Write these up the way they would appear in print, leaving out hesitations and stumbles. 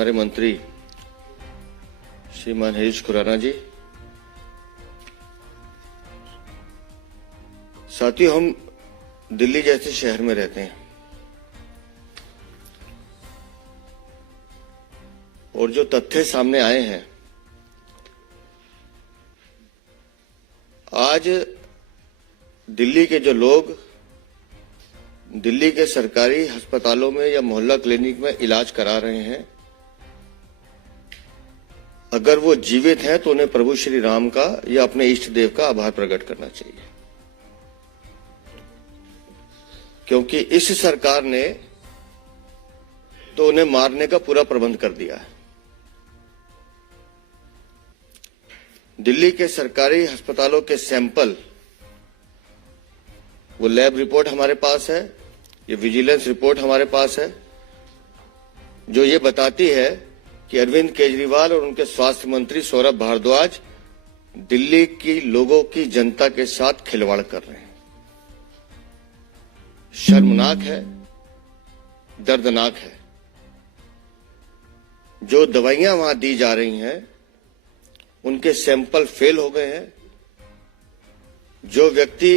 हमारे मंत्री श्रीमान हरीश खुराना जी, साथियों, हम दिल्ली जैसे शहर में रहते हैं और जो तथ्य सामने आए हैं, आज दिल्ली के जो लोग दिल्ली के सरकारी अस्पतालों में या मोहल्ला क्लिनिक में इलाज करा रहे हैं, अगर वो जीवित हैं तो उन्हें प्रभु श्री राम का या अपने इष्ट देव का आभार प्रकट करना चाहिए, क्योंकि इस सरकार ने तो उन्हें मारने का पूरा प्रबंध कर दिया है। दिल्ली के सरकारी अस्पतालों के सैंपल, वो लैब रिपोर्ट हमारे पास है, ये विजिलेंस रिपोर्ट हमारे पास है, जो ये बताती है कि अरविंद केजरीवाल और उनके स्वास्थ्य मंत्री सौरभ भारद्वाज दिल्ली की लोगों की जनता के साथ खिलवाड़ कर रहे हैं। शर्मनाक है, दर्दनाक है। जो दवाइयां वहां दी जा रही हैं, उनके सैंपल फेल हो गए हैं। जो व्यक्ति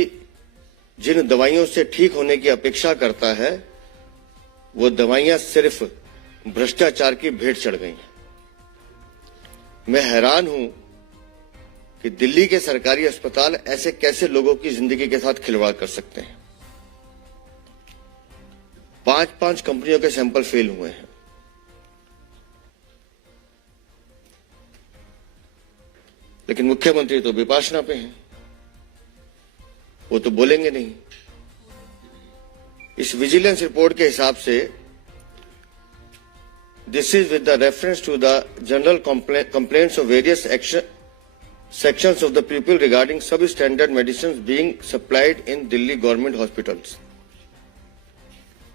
जिन दवाइयों से ठीक होने की अपेक्षा करता है, वो दवाइयां सिर्फ भ्रष्टाचार की भेंट चढ़ गई हैं। मैं हैरान हूं कि दिल्ली के सरकारी अस्पताल ऐसे कैसे लोगों की जिंदगी के साथ खिलवाड़ कर सकते हैं। 5-5 कंपनियों के सैंपल फेल हुए हैं। लेकिन मुख्यमंत्री तो विपाशना पे हैं, वो तो बोलेंगे नहीं। इस विजिलेंस रिपोर्ट के हिसाब से this is with the reference to the general complaints of various sections of the people regarding substandard medicines being supplied in Delhi government hospitals.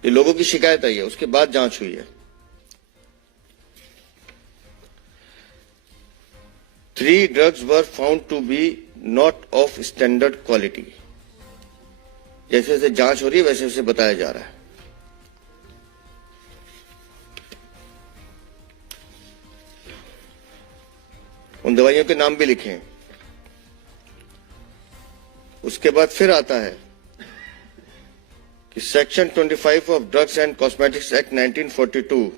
ये लोगों की शिकायत आई है, उसके बाद जांच हुई है। 3 drugs were found to be not of standard quality. जैसे जैसे जांच हो रही है वैसे वैसे बताया जा रहा है। उन दवाइयों के नाम भी लिखे हैं। उसके बाद फिर आता है कि section 25 of drugs and cosmetics act 1942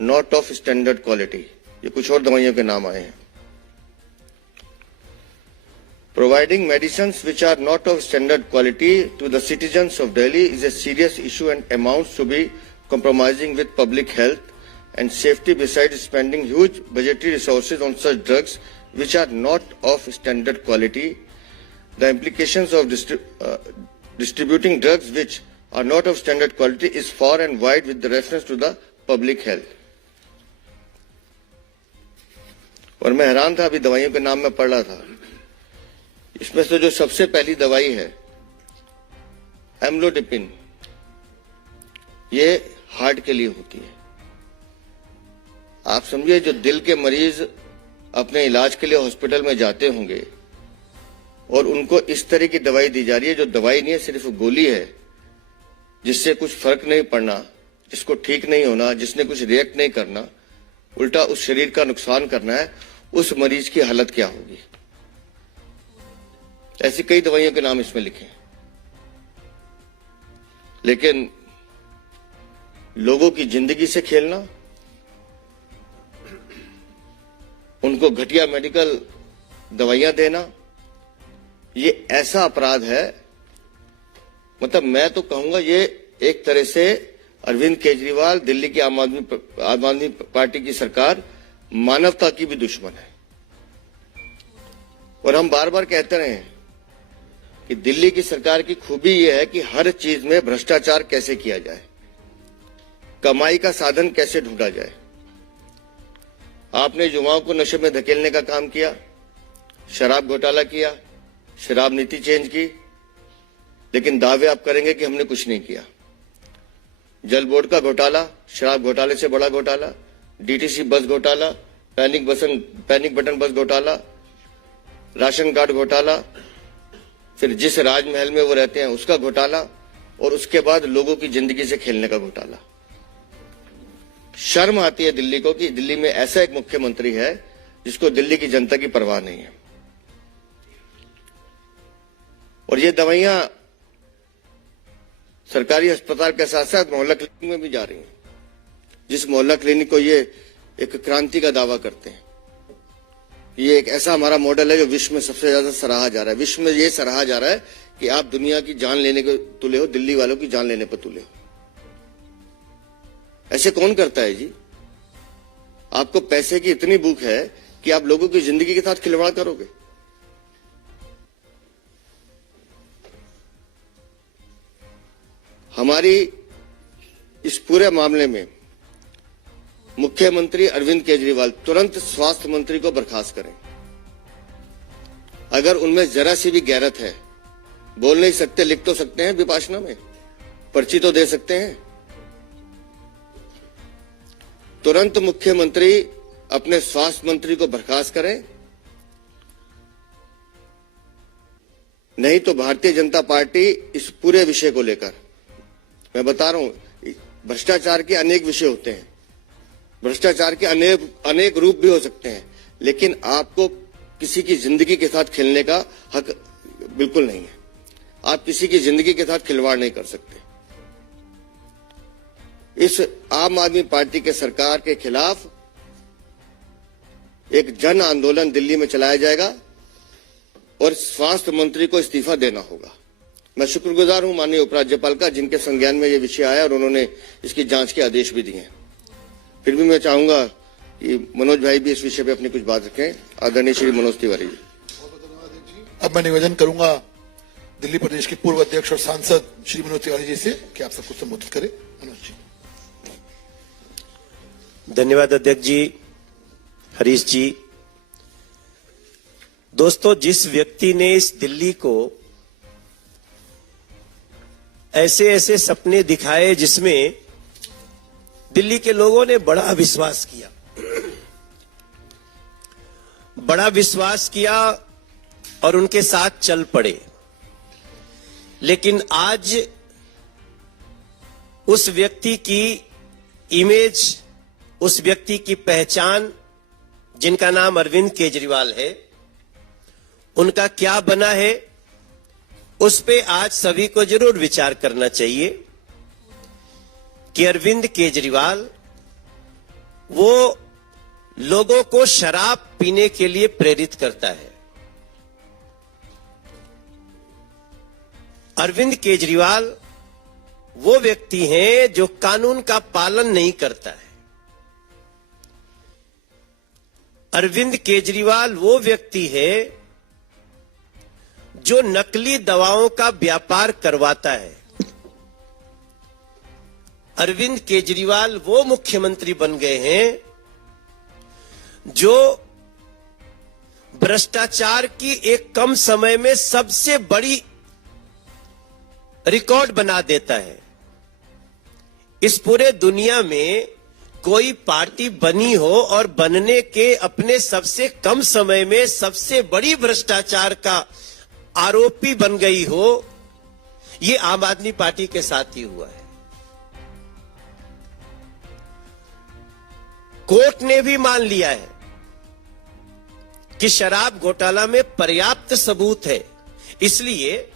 not of standard quality, ये कुछ और दवाइयों के नाम आए हैं। Providing medicines which are not of standard quality to the citizens of Delhi is a serious issue and amounts to be compromising with public health and safety besides spending huge budgetary resources on such drugs which are not of standard quality. The implications of distributing drugs which are not of standard quality is far and wide with the reference to the public health. और मैं हैरान था, अभी दवाइयों के नाम में पढ़ रहा था, इसमें से जो सबसे पहली दवाई है एम्लोडिपिन, ये हार्ट के लिए होती है। आप समझिए, जो दिल के मरीज अपने इलाज के लिए हॉस्पिटल में जाते होंगे और उनको इस तरह की दवाई दी जा रही है, जो दवाई नहीं है, सिर्फ गोली है, जिससे कुछ फर्क नहीं पड़ना, जिसको ठीक नहीं होना, जिसने कुछ रिएक्ट नहीं करना, उल्टा उस शरीर का नुकसान करना है, उस मरीज की हालत क्या होगी। ऐसी कई दवाइयों के नाम इसमें लिखे हैं। लेकिन लोगों की जिंदगी से खेलना, उनको घटिया मेडिकल दवाइयां देना, ये ऐसा अपराध है, मतलब मैं तो कहूंगा ये एक तरह से अरविंद केजरीवाल, दिल्ली की आम आदमी पार्टी की सरकार मानवता की भी दुश्मन है। और हम बार बार कहते रहे हैं कि दिल्ली की सरकार की खूबी यह है कि हर चीज में भ्रष्टाचार कैसे किया जाए, कमाई का साधन कैसे ढूंढा जाए। आपने युवाओं को नशे में धकेलने का काम किया, शराब घोटाला किया, शराब नीति चेंज की, लेकिन दावे आप करेंगे कि हमने कुछ नहीं किया। जल बोर्ड का घोटाला, शराब घोटाले से बड़ा घोटाला, डीटीसी बस घोटाला, पैनिक बटन बस घोटाला, राशन कार्ड घोटाला, फिर जिस राजमहल में वो रहते हैं उसका घोटाला, और उसके बाद लोगों की जिंदगी से खेलने का घोटाला। शर्म आती है दिल्ली को कि दिल्ली में ऐसा एक मुख्यमंत्री है जिसको दिल्ली की जनता की परवाह नहीं है। और ये दवाइयां सरकारी अस्पताल के साथ साथ मोहल्ला क्लिनिक में भी जा रही हैं, जिस मोहल्ला क्लिनिक को ये एक क्रांति का दावा करते हैं। ये एक ऐसा हमारा मॉडल है जो विश्व में सबसे ज्यादा सराहा जा रहा है। विश्व में ये सराहा जा रहा है कि आप दुनिया की जान लेने को तुले हो, दिल्ली वालों की जान लेने पर तुले हो। ऐसे कौन करता है जी? आपको पैसे की इतनी भूख है कि आप लोगों की जिंदगी के साथ खिलवाड़ करोगे। हमारी इस पूरे मामले में मुख्यमंत्री अरविंद केजरीवाल तुरंत स्वास्थ्य मंत्री को बर्खास्त करें। अगर उनमें जरा सी भी गैरत है, बोल नहीं सकते, लिख तो सकते हैं विपाशना में, पर्ची तो दे सकते हैं। तुरंत मुख्यमंत्री अपने स्वास्थ्य मंत्री को बर्खास्त करें, नहीं तो भारतीय जनता पार्टी इस पूरे विषय को लेकर, मैं बता रहा हूं, भ्रष्टाचार के अनेक विषय होते हैं, भ्रष्टाचार के अनेक रूप भी हो सकते हैं, लेकिन आपको किसी की जिंदगी के साथ खेलने का हक बिल्कुल नहीं है। आप किसी की जिंदगी के साथ खिलवाड़ नहीं कर सकते। इस आम आदमी पार्टी के सरकार के खिलाफ एक जन आंदोलन दिल्ली में चलाया जाएगा और स्वास्थ्य मंत्री को इस्तीफा देना होगा। मैं शुक्रगुजार हूं माननीय उपराज्यपाल का, जिनके संज्ञान में ये विषय आया और उन्होंने इसकी जांच के आदेश भी दिए हैं। फिर भी मैं चाहूंगा कि मनोज भाई भी इस विषय पे अपनी कुछ बात रखें। आदरणीय श्री मनोज तिवारी जी। अब मैं निवेदन करूंगा दिल्ली प्रदेश के पूर्व अध्यक्ष और सांसद श्री मनोज तिवारी जी से कि आप सबको संबोधित करें। मनोज जी। धन्यवाद अध्यक्ष जी, हरीश जी। दोस्तों, जिस व्यक्ति ने इस दिल्ली को ऐसे ऐसे सपने दिखाए जिसमें दिल्ली के लोगों ने बड़ा विश्वास किया और उनके साथ चल पड़े, लेकिन आज उस व्यक्ति की इमेज, उस व्यक्ति की पहचान, जिनका नाम अरविंद केजरीवाल है, उनका क्या बना है, उस पे आज सभी को जरूर विचार करना चाहिए कि अरविंद केजरीवाल वो लोगों को शराब पीने के लिए प्रेरित करता है। अरविंद केजरीवाल वो व्यक्ति हैं जो कानून का पालन नहीं करता है। अरविंद केजरीवाल वो व्यक्ति है जो नकली दवाओं का व्यापार करवाता है। अरविंद केजरीवाल वो मुख्यमंत्री बन गए हैं जो भ्रष्टाचार की एक कम समय में सबसे बड़ी रिकॉर्ड बना देता है। इस पूरे दुनिया में कोई पार्टी बनी हो और बनने के अपने सबसे कम समय में सबसे बड़ी भ्रष्टाचार का आरोपी बन गई हो, ये आम आदमी पार्टी के साथ ही हुआ है। कोर्ट ने भी मान लिया है कि शराब घोटाला में पर्याप्त सबूत है, इसलिए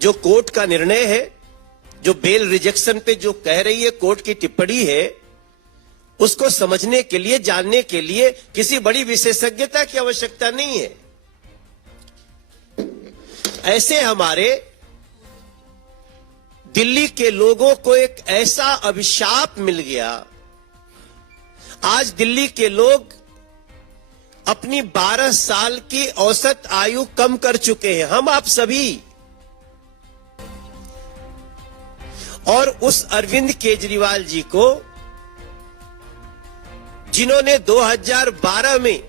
जो कोर्ट का निर्णय है, जो बेल रिजेक्शन पे जो कह रही है कोर्ट की टिप्पणी है, उसको समझने के लिए, जानने के लिए किसी बड़ी विशेषज्ञता की आवश्यकता नहीं है। ऐसे हमारे दिल्ली के लोगों को एक ऐसा अभिशाप मिल गया। आज दिल्ली के लोग अपनी 12 साल की औसत आयु कम कर चुके हैं, हम आप सभी। और उस अरविंद केजरीवाल जी को, जिन्होंने 2012 में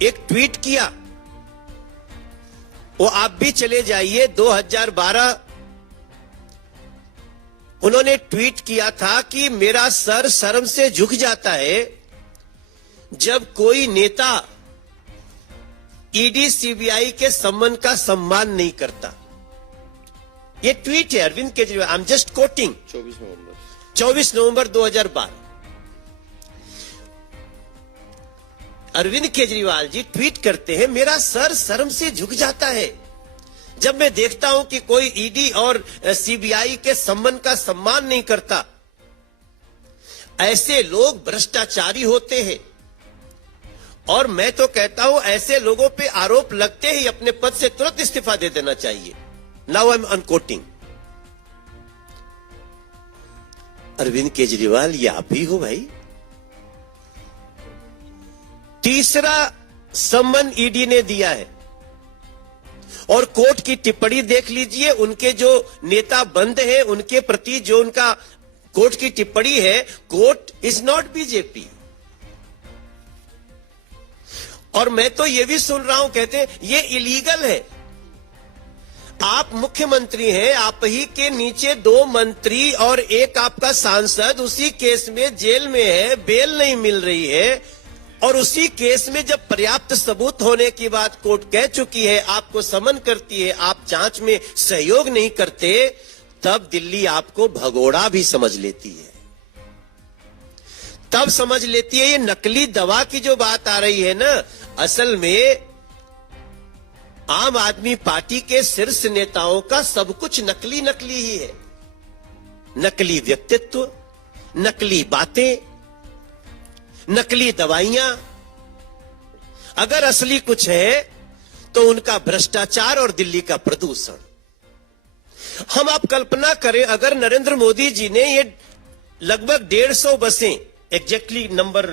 एक ट्वीट किया, वो आप भी चले जाइए, 2012 उन्होंने ट्वीट किया था कि मेरा सर शर्म से झुक जाता है जब कोई नेता ईडी सीबीआई के सम्मान का सम्मान नहीं करता। ये ट्वीट है Arvind Kejriwal, I am just quoting. 24 नवंबर 2012। अरविंद केजरीवाल जी ट्वीट करते हैं, मेरा सर शर्म से झुक जाता है जब मैं देखता हूं कि कोई ईडी और सीबीआई के संबंध का सम्मान नहीं करता। ऐसे लोग भ्रष्टाचारी होते हैं और मैं तो कहता हूं ऐसे लोगों पे आरोप लगते ही अपने पद से तुरंत इस्तीफा दे देना चाहिए। Now I am unquoting. Arvind Kejriwal, ये आप ही हो भाई। तीसरा सम्मन ईडी ने दिया है और कोर्ट की टिप्पणी देख लीजिए। उनके जो नेता बंद हैं उनके प्रति जो उनका कोर्ट की टिप्पणी है, कोर्ट इज नॉट बीजेपी। और मैं तो ये भी सुन रहा हूं, कहते हैं ये इलीगल है। आप मुख्यमंत्री हैं, आप ही के नीचे 2 मंत्री और एक आपका सांसद उसी केस में जेल में है, बेल नहीं मिल रही है। और उसी केस में जब पर्याप्त सबूत होने की बात कोर्ट कह चुकी है, आपको समन करती है, आप जांच में सहयोग नहीं करते, तब दिल्ली आपको भगोड़ा भी समझ लेती है। तब समझ लेती है ये नकली दवा की जो बात आ रही है ना, असल में आम आदमी पार्टी के शीर्ष नेताओं का सब कुछ नकली नकली ही है। नकली व्यक्तित्व, नकली बातें, नकली दवाइयां। अगर असली कुछ है तो उनका भ्रष्टाचार और दिल्ली का प्रदूषण। हम आप कल्पना करें, अगर नरेंद्र मोदी जी ने ये लगभग 150 बसें, एग्जैक्टली नंबर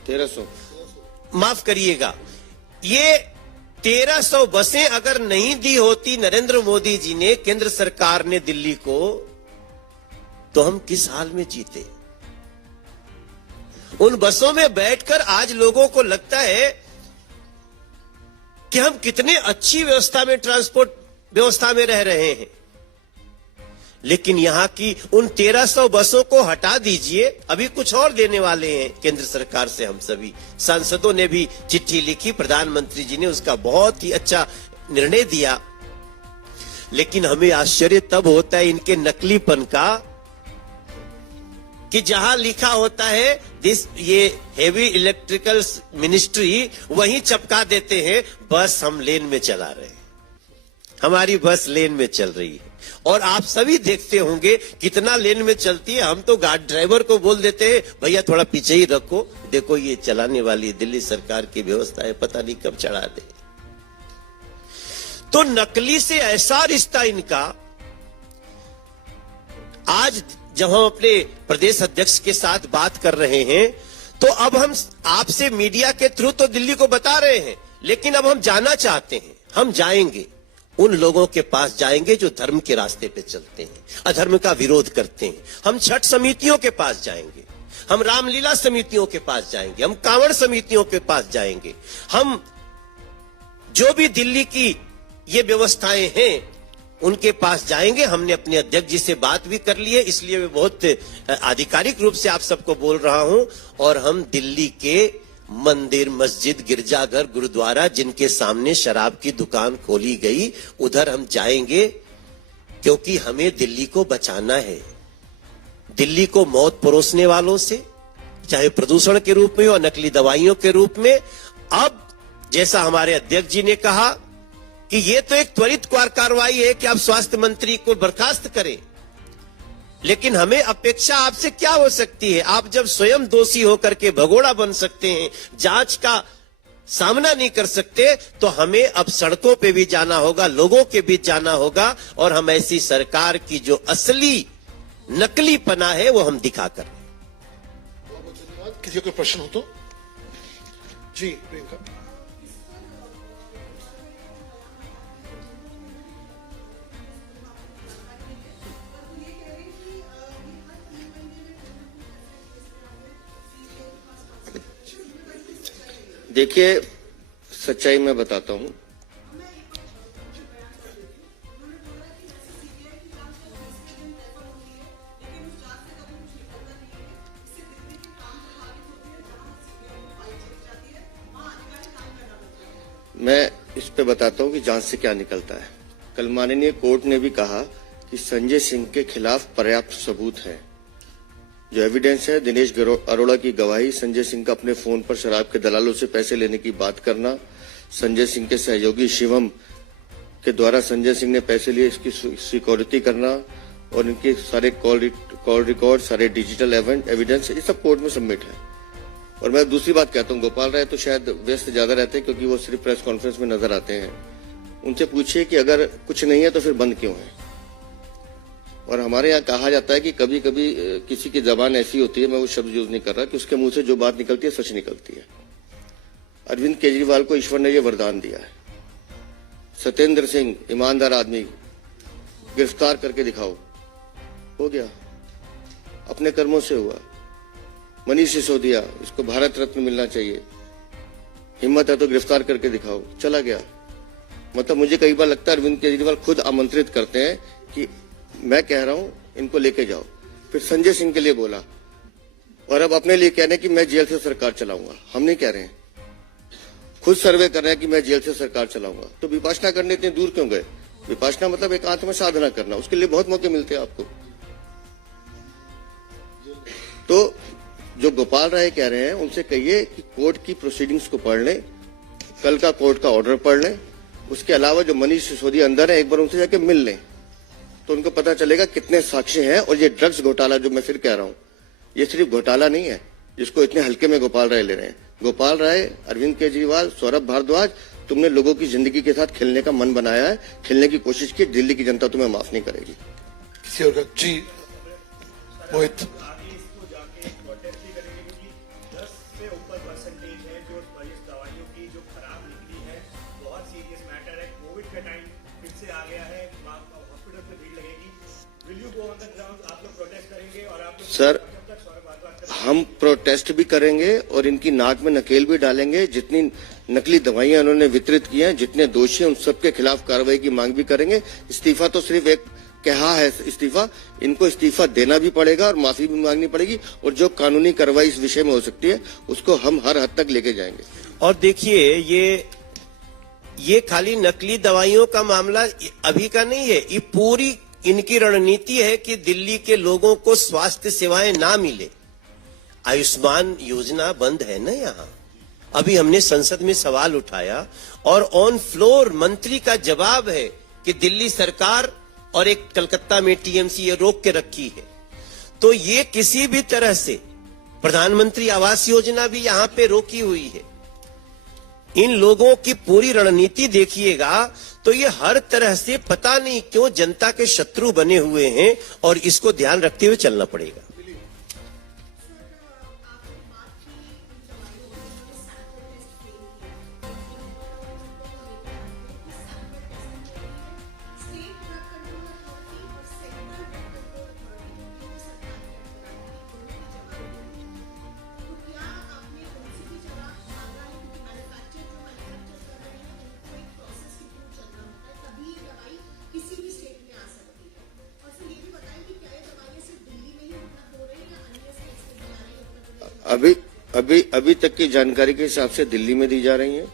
1300, माफ करिएगा, ये 1300 बसें अगर नहीं दी होती नरेंद्र मोदी जी ने, केंद्र सरकार ने दिल्ली को, तो हम किस हाल में जीते। उन बसों में बैठकर आज लोगों को लगता है कि हम कितने अच्छी व्यवस्था में, ट्रांसपोर्ट व्यवस्था में रह रहे हैं। लेकिन यहां की उन 1300 बसों को हटा दीजिए, अभी कुछ और देने वाले हैं केंद्र सरकार से। हम सभी सांसदों ने भी चिट्ठी लिखी, प्रधानमंत्री जी ने उसका बहुत ही अच्छा निर्णय दिया। लेकिन हमें आश्चर्य तब होता है इनके नकलीपन का कि जहां लिखा होता है ये हेवी इलेक्ट्रिकल मिनिस्ट्री, वहीं चपका देते हैं बस हम लेन में चला रहे हैं, हमारी बस लेन में चल रही है। और आप सभी देखते होंगे कितना लेन में चलती है। हम तो गार्ड ड्राइवर को बोल देते हैं, भैया थोड़ा पीछे ही रखो, देखो ये चलाने वाली दिल्ली सरकार की व्यवस्था है, पता नहीं कब चढ़ा दे। तो नकली से ऐसा रिश्ता इनका। आज जब हम अपने प्रदेश अध्यक्ष के साथ बात कर रहे हैं, तो अब हम आपसे मीडिया के थ्रू तो दिल्ली को बता रहे हैं, लेकिन अब हम जाना चाहते हैं। हम जाएंगे, उन लोगों के पास जाएंगे जो धर्म के रास्ते पे चलते हैं, अधर्म का विरोध करते हैं। हम छठ समितियों के पास जाएंगे, हम रामलीला समितियों के पास जाएंगे, हम कांवड़ समितियों के पास जाएंगे। हम जो भी दिल्ली की ये व्यवस्थाएं हैं उनके पास जाएंगे। हमने अपने अध्यक्ष जी से बात भी कर ली है, इसलिए मैं बहुत आधिकारिक रूप से आप सबको बोल रहा हूं। और हम दिल्ली के मंदिर, मस्जिद, गिरजाघर, गुरुद्वारा जिनके सामने शराब की दुकान खोली गई, उधर हम जाएंगे, क्योंकि हमें दिल्ली को बचाना है। दिल्ली को मौत परोसने वालों से, चाहे प्रदूषण के रूप में हो, नकली दवाइयों के रूप में। अब जैसा हमारे अध्यक्ष जी ने कहा कि ये तो एक त्वरित कार्रवाई है कि आप स्वास्थ्य मंत्री को बर्खास्त करें, लेकिन हमें अपेक्षा आपसे क्या हो सकती है। आप जब स्वयं दोषी होकर के भगोड़ा बन सकते हैं, जांच का सामना नहीं कर सकते, तो हमें अब सड़कों पे भी जाना होगा, लोगों के बीच जाना होगा, और हम ऐसी सरकार की जो असली नकली पना है वो हम दिखाकर। किसी को प्रश्न हो तो जी प्रियंका। देखिए, सच्चाई मैं बताता हूं। मैं इस पे बताता हूं कि जांच से क्या निकलता है। कल माननीय कोर्ट ने भी कहा कि संजय सिंह के खिलाफ पर्याप्त सबूत है। जो एविडेंस है, दिनेश अरोड़ा की गवाही, संजय सिंह का अपने फोन पर शराब के दलालों से पैसे लेने की बात करना, संजय सिंह के सहयोगी शिवम के द्वारा संजय सिंह ने पैसे लिए इसकी सिक्योरिटी करना और इनके सारे कॉल रिकॉर्ड, सारे डिजिटल एविडेंस, ये सब कोर्ट में सबमिट है। और मैं दूसरी बात कहता हूँ, गोपाल राय तो शायद व्यस्त ज्यादा रहते हैं क्योंकि वो सिर्फ प्रेस कॉन्फ्रेंस में नजर आते हैं। उनसे पूछिए कि अगर कुछ नहीं है तो फिर बंद क्यों है। और हमारे यहाँ कहा जाता है कि कभी कभी किसी की जबान ऐसी होती है, मैं वो शब्द यूज नहीं कर रहा, कि उसके मुंह से जो बात निकलती है सच निकलती है। अरविंद केजरीवाल को ईश्वर ने ये वरदान दिया है, सत्येंद्र सिंह ईमानदार आदमी, गिरफ्तार करके दिखाओ, हो गया, अपने कर्मों से हुआ। मनीष सिसोदिया, इसको भारत रत्न मिलना चाहिए, हिम्मत है तो गिरफ्तार करके दिखाओ, चला गया। मतलब मुझे कई बार लगता है अरविंद केजरीवाल खुद आमंत्रित करते हैं कि मैं कह रहा हूं इनको लेके जाओ। फिर संजय सिंह के लिए बोला और अब अपने लिए कह रहे हैं कि मैं जेल से सरकार चलाऊंगा। हम नहीं कह रहे हैं, खुद सर्वे कर रहे हैं कि मैं जेल से सरकार चलाऊंगा। तो विपासना करने इतने दूर क्यों गए? विपासना मतलब एकांत में साधना करना, उसके लिए बहुत मौके मिलते हैं आपको। तो जो गोपाल राय कह रहे हैं उनसे कहिए कि कोर्ट की प्रोसीडिंग्स को पढ़ लें, कल का कोर्ट का ऑर्डर पढ़ लें। उसके अलावा जो मनीष सिसोदिया अंदर है, एक बार उनसे जाके मिल लें तो उनको पता चलेगा कितने साक्ष्य हैं। और ये ड्रग्स घोटाला जो मैं फिर कह रहा हूं, ये सिर्फ घोटाला नहीं है जिसको इतने हल्के में गोपाल राय ले रहे हैं। गोपाल राय, अरविंद केजरीवाल, सौरभ भारद्वाज, तुमने लोगों की जिंदगी के साथ खेलने का मन बनाया है, खेलने की कोशिश की। दिल्ली की जनता तुम्हें माफ नहीं करेगी। किसी और का जी मोहित, सर, हम प्रोटेस्ट भी करेंगे और इनकी नाक में नकेल भी डालेंगे। जितनी नकली दवाइयां उन्होंने वितरित की हैं, जितने दोषी हैं, उन सबके खिलाफ कार्रवाई की मांग भी करेंगे। इस्तीफा तो सिर्फ एक कहा है इस्तीफा, इनको इस्तीफा देना भी पड़ेगा और माफी भी मांगनी पड़ेगी। और जो कानूनी कार्रवाई इस विषय में हो सकती है उसको हम हर हद तक लेके जाएंगे। और देखिए, ये खाली नकली दवाइयों का मामला अभी का नहीं है, ये पूरी इनकी रणनीति है कि दिल्ली के लोगों को स्वास्थ्य सेवाएं ना मिले। आयुष्मान योजना बंद है ना यहाँ। अभी हमने संसद में सवाल उठाया और ऑन फ्लोर मंत्री का जवाब है कि दिल्ली सरकार और एक कलकत्ता में टीएमसी ये रोक के रखी है। तो ये किसी भी तरह से प्रधानमंत्री आवास योजना भी यहाँ पे रोकी हुई है। इन लोगों की पूरी रणनीति देखिएगा तो ये हर तरह से पता नहीं क्यों जनता के शत्रु बने हुए हैं और इसको ध्यान रखते हुए चलना पड़ेगा। अभी तक की जानकारी के हिसाब से दिल्ली में दी जा रही हैं,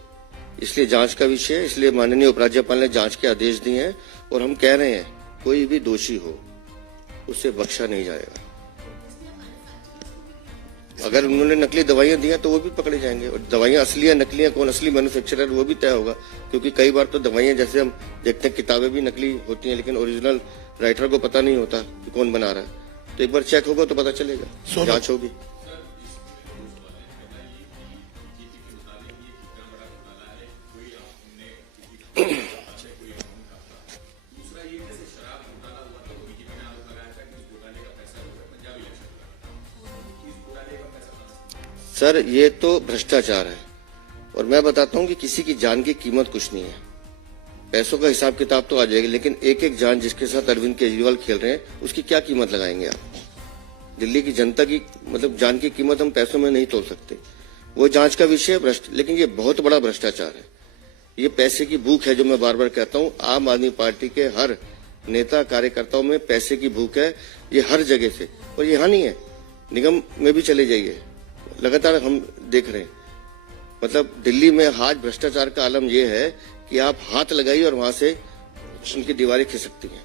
इसलिए जांच का विषय है। इसलिए माननीय उपराज्यपाल ने जांच के आदेश दिए हैं और हम कह रहे हैं कोई भी दोषी हो उसे बख्शा नहीं जाएगा। अगर उन्होंने नकली दवाइयां दी हैं तो वो भी पकड़े जाएंगे। और दवाइयां असली है नकली है, कौन असली मैन्युफैक्चरर वो भी तय होगा। क्योंकि कई बार तो दवाइयां, जैसे हम देखते हैं किताबें भी नकली होती हैं लेकिन ओरिजिनल राइटर को पता नहीं होता कि कौन बना रहा है। तो एक बार चेक होगा तो पता चलेगा, जांच होगी। सर, ये तो भ्रष्टाचार है और मैं बताता हूं कि किसी की जान की कीमत कुछ नहीं है। पैसों का हिसाब किताब तो आ जाएगा, लेकिन एक एक जान जिसके साथ अरविंद केजरीवाल खेल रहे हैं उसकी क्या कीमत लगाएंगे आप? दिल्ली की जनता की मतलब जान की कीमत हम पैसों में नहीं तोल सकते। वो जांच का विषय है लेकिन ये बहुत बड़ा भ्रष्टाचार है। ये पैसे की भूख है, जो मैं बार बार कहता हूं। आम आदमी पार्टी के हर नेता कार्यकर्ताओं में पैसे की भूख है, ये हर जगह से। और यहाँ नहीं है, निगम में भी चले जाइए, लगातार हम देख रहे हैं। मतलब दिल्ली में आज भ्रष्टाचार का आलम यह है कि आप हाथ लगाइए और वहां से उनकी दीवारें खिसकती हैं।